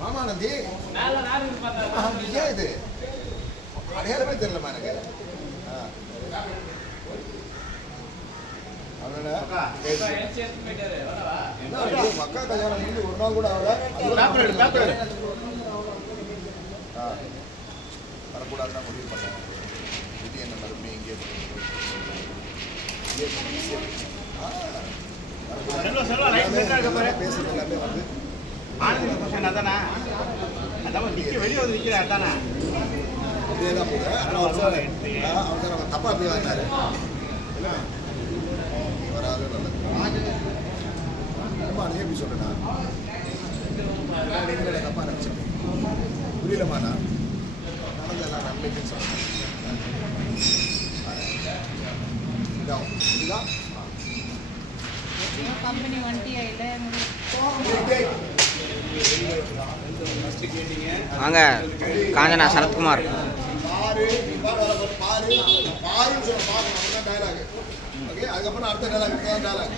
மாமா நந்தி. ஏன் இது? அடையாளமே தெரியலமா எனக்கு. என்ன அக்கா கல்யாணம் முடிஞ்சு ஒரு நாள் கூட. ஆ. வரக்கூடாதுன்னு முடிவு பண்ணேன் இது என்ன மறுபடியும் இங்கே. வரக்கூடாது. பேசுறது எல்லாமே வந்து ஆனந்த் கிருஷ்ணன் அதானா அதான் நிக்க வெளியே வந்து நிக்கிறேன் அதானா இதே தான் போகுது. ஆனால் அவர் சார் அவர் சார் அவர் தப்பாக போய் வாங்கினாரு. இல்லை நீ வராது நல்லது ரொம்ப நீ எப்படி வாங்க காஞ்சனா சரத்குமார். அதுக்கப்புறம் அடுத்த டேலாக் டேலாக்